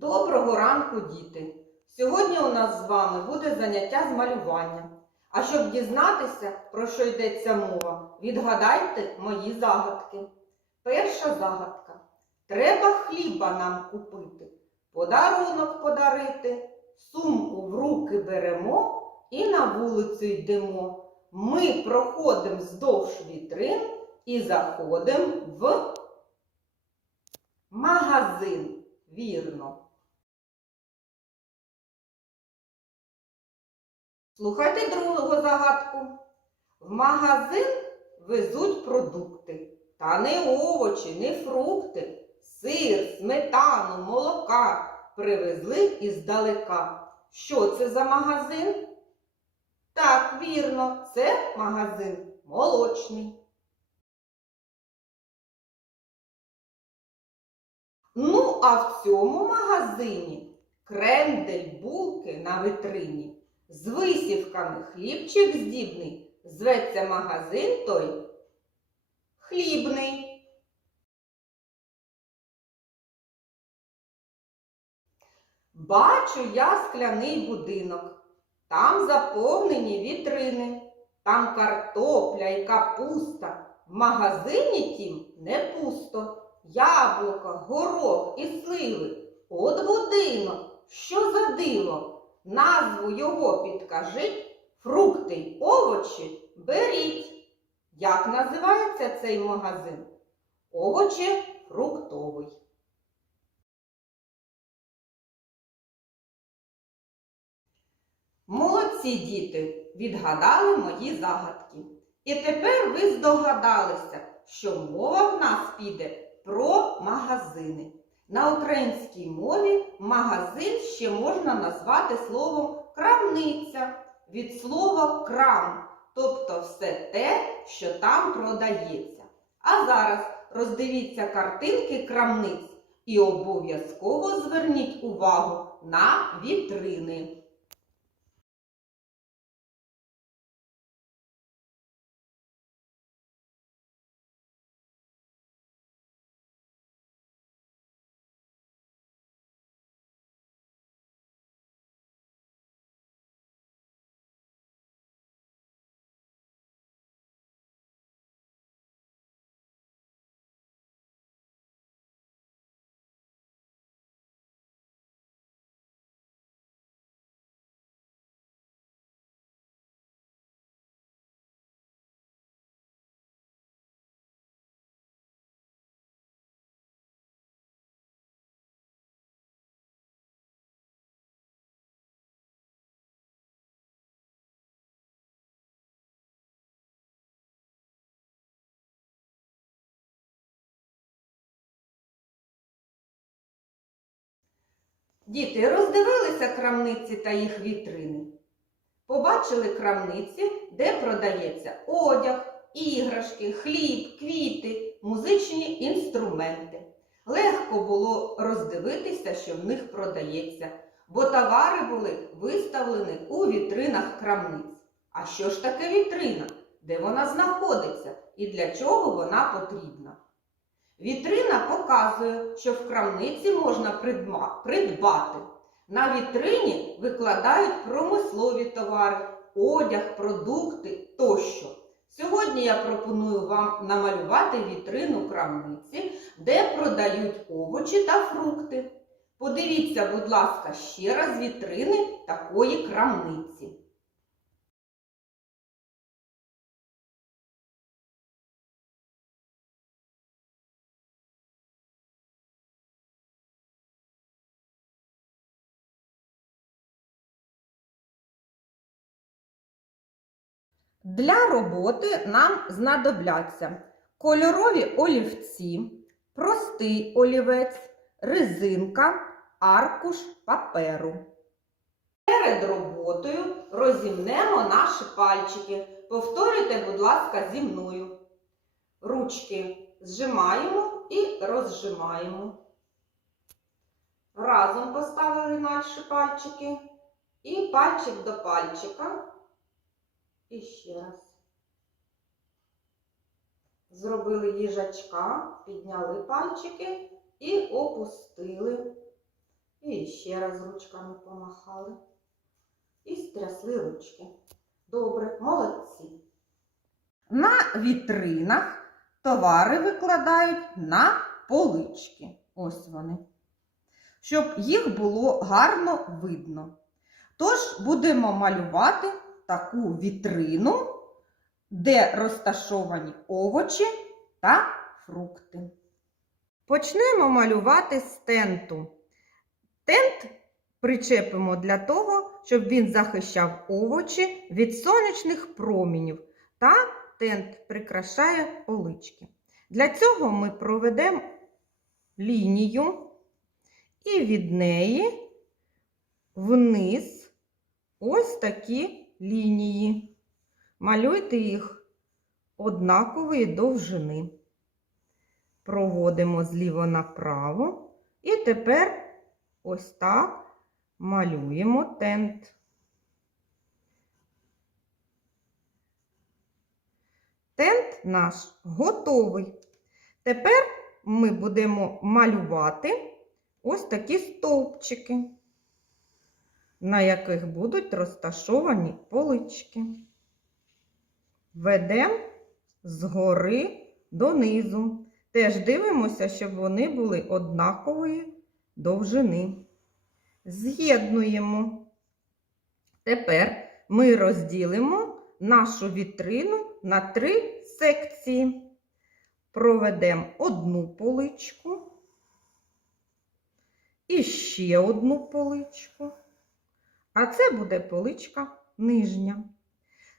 Доброго ранку, діти! Сьогодні у нас з вами буде заняття з малювання. А щоб дізнатися, про що йдеться мова, відгадайте мої загадки. Перша загадка. Треба хліба нам купити, подарунок подарити, сумку в руки беремо і на вулицю йдемо. Ми проходимо вздовж вітрин і заходимо в магазин. Вірно. Слухайте другу загадку. В магазин везуть продукти. Та не овочі, не фрукти. Сир, сметану, молока привезли іздалека. Що це за магазин? Так, вірно, це магазин молочний. Ну, а в цьому магазині крендель булки на витрині. З висівками хлібчик здібний. Зветься магазин той хлібний. Бачу я скляний будинок. Там заповнені вітрини. Там картопля і капуста. В магазині тім не пусто. Яблука, горох і сливи. От будинок, що за диво. Назву його підкажіть, фрукти й овочі беріть. Як називається цей магазин? Овочі фруктовий. Молодці діти, відгадали мої загадки. І тепер ви здогадалися, що мова в нас піде про магазини. На українській мові магазин ще можна назвати словом крамниця від слова крам, тобто все те, що там продається. А зараз роздивіться картинки крамниць і обов'язково зверніть увагу на вітрини. Діти роздивилися крамниці та їх вітрини. Побачили крамниці, де продається одяг, іграшки, хліб, квіти, музичні інструменти. Легко було роздивитися, що в них продається, бо товари були виставлені у вітринах крамниць. А що ж таке вітрина? Де вона знаходиться і для чого вона потрібна? Вітрина показує, що в крамниці можна придбати. На вітрині викладають промислові товари, одяг, продукти тощо. Сьогодні я пропоную вам намалювати вітрину крамниці, де продають овочі та фрукти. Подивіться, будь ласка, ще раз вітрини такої крамниці. Для роботи нам знадобляться кольорові олівці, простий олівець, резинка, аркуш паперу. Перед роботою розімнемо наші пальчики. Повторюйте, будь ласка, зі мною. Ручки зжимаємо і розжимаємо. Разом поставили наші пальчики і пальчик до пальчика. І ще раз. Зробили їжачка, підняли пальчики і опустили. І ще раз ручками помахали. І стрясли ручки. Добре, молодці. На вітринах товари викладають на полички. Ось вони. Щоб їх було гарно видно. Тож будемо малювати таку вітрину, де розташовані овочі та фрукти. Почнемо малювати з тенту. Тент причепимо для того, щоб він захищав овочі від сонячних промінів та тент прикрашає полички. Для цього ми проведемо лінію і від неї вниз ось такі лінії. Малюйте їх однакової довжини. Проводимо зліво направо і тепер ось так малюємо тент. Тент наш готовий. Тепер ми будемо малювати ось такі стовпчики, на яких будуть розташовані полички. Ведемо згори донизу. Теж дивимося, щоб вони були однакової довжини. З'єднуємо. Тепер ми розділимо нашу вітрину на три секції. Проведемо одну поличку і ще одну поличку. А це буде поличка нижня.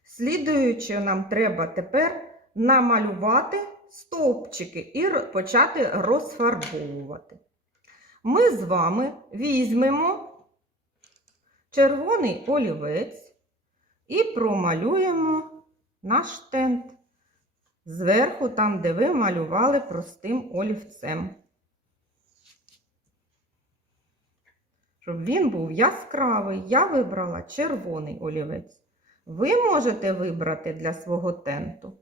Слідуючи, нам треба тепер намалювати стовпчики і почати розфарбовувати. Ми з вами візьмемо червоний олівець і промалюємо наш тент зверху, там, де ви малювали простим олівцем. Щоб він був яскравий, я вибрала червоний олівець. Ви можете вибрати для свого тенту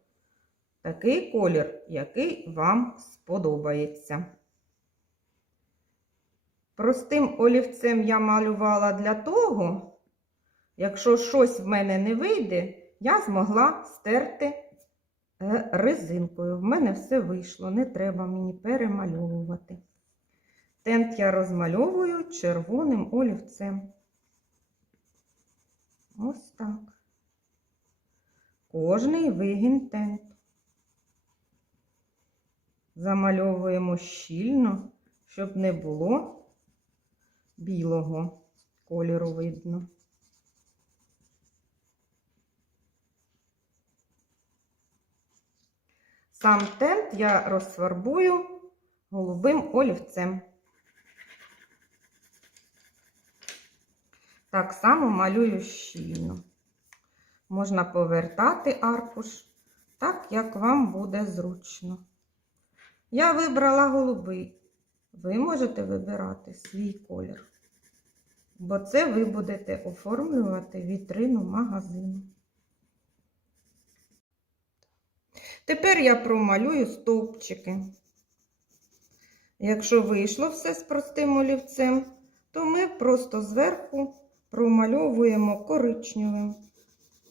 такий колір, який вам сподобається. Простим олівцем я малювала для того, якщо щось в мене не вийде, я змогла стерти е, резинкою. В мене все вийшло, не треба мені перемальовувати. Тент я розмальовую червоним олівцем. Ось так. Кожний вигін тенту. Замальовуємо щільно, щоб не було білого кольору видно. Сам тент я розфарбую голубим олівцем. Так само малюю щільно. Можна повертати аркуш так, як вам буде зручно. Я вибрала голубий. Ви можете вибирати свій колір, бо це ви будете оформлювати вітрину магазину. Тепер я промалюю стовпчики. Якщо вийшло все з простим олівцем, то ми просто зверху промальовуємо коричневим.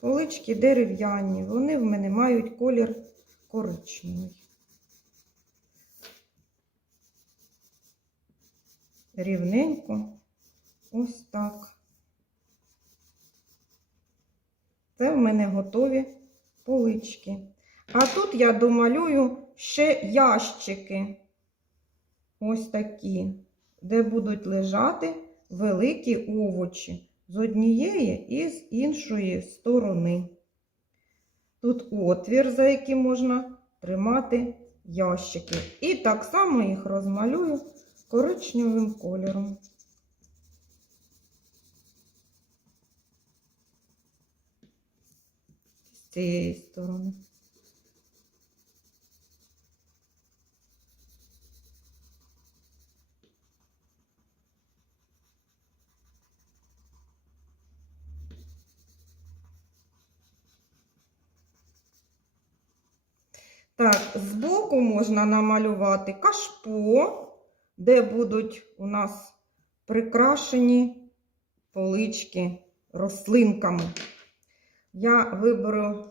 Полички дерев'яні, вони в мене мають колір коричневий. Рівненько, ось так. Це в мене готові полички. А тут я домалюю ще ящики. Ось такі, де будуть лежати великі овочі з однієї і з іншої сторони. Тут отвір, за який можна тримати ящики. І так само їх розмалюю коричневим кольором. З цієї сторони. Так, збоку можна намалювати кашпо, де будуть у нас прикрашені полички рослинками. Я виберу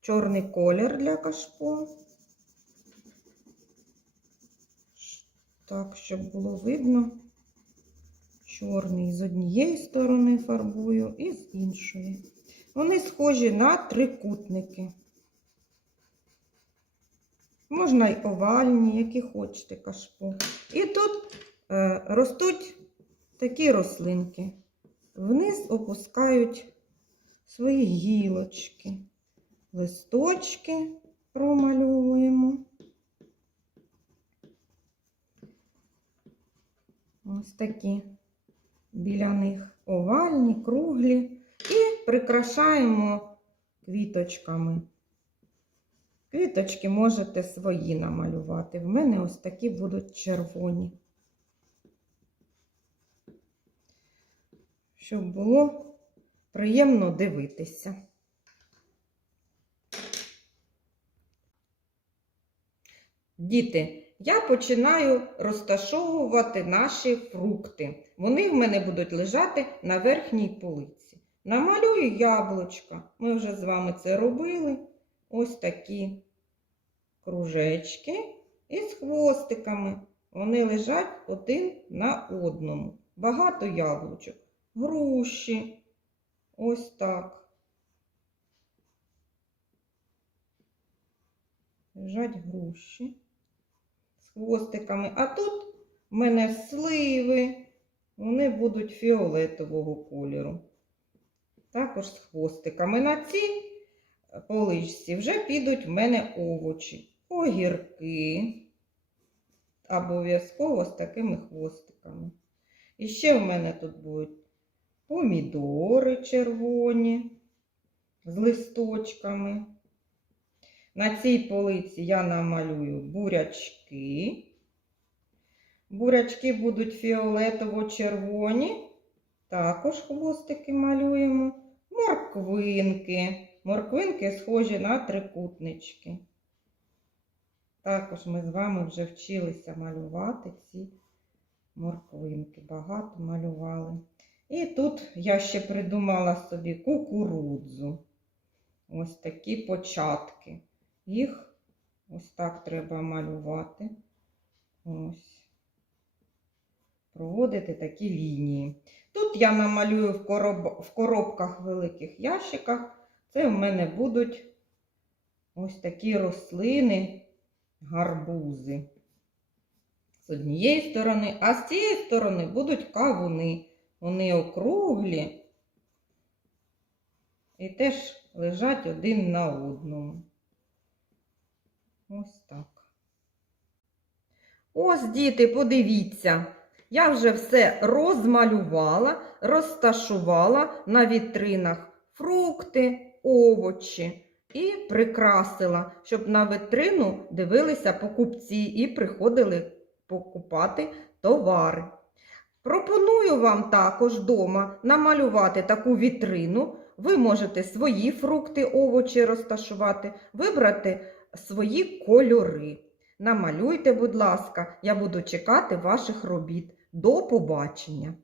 чорний колір для кашпо. Так, щоб було видно. Чорний з однієї сторони фарбую і з іншої. Вони схожі на трикутники. Можна й овальні, які хочете кашпо. І тут е, ростуть такі рослинки. Вниз опускають свої гілочки, листочки промальовуємо. Ось такі біля них овальні, круглі. І прикрашаємо квіточками. Квіточки можете свої намалювати. В мене ось такі будуть червоні. Щоб було приємно дивитися. Діти, я починаю розташовувати наші фрукти. Вони в мене будуть лежати на верхній полиці. Намалюю яблучка. Ми вже з вами це робили. Ось такі кружечки із хвостиками. Вони лежать один на одному. Багато яблучок. Груші. Ось так. Лежать груші з хвостиками. А тут в мене сливи. Вони будуть фіолетового кольору. Також з хвостиками. На цій поличці вже підуть в мене овочі, огірки. Обов'язково з такими хвостиками. І ще в мене тут будуть помідори червоні з листочками. На цій полиці я намалюю бурячки. Бурячки будуть фіолетово-червоні. Також хвостики малюємо. Морквинки. Морквинки схожі на трикутнички. Також ми з вами вже вчилися малювати ці морквинки. Багато малювали. І тут я ще придумала собі кукурудзу. Ось такі початки. Їх ось так треба малювати. Ось. Проводити такі лінії. Тут я намалюю в, короб... в коробках великих ящиках. Це в мене будуть ось такі рослини, гарбузи. З однієї сторони, а з цієї сторони будуть кавуни. Вони округлі і теж лежать один на одному. Ось так. Ось, діти, подивіться. Я вже все розмалювала, розташувала на вітринах фрукти, овочі і прикрасила, щоб на вітрину дивилися покупці і приходили покупати товари. Пропоную вам також вдома намалювати таку вітрину. Ви можете свої фрукти, овочі розташувати, вибрати свої кольори. Намалюйте, будь ласка, я буду чекати ваших робіт. До побачення!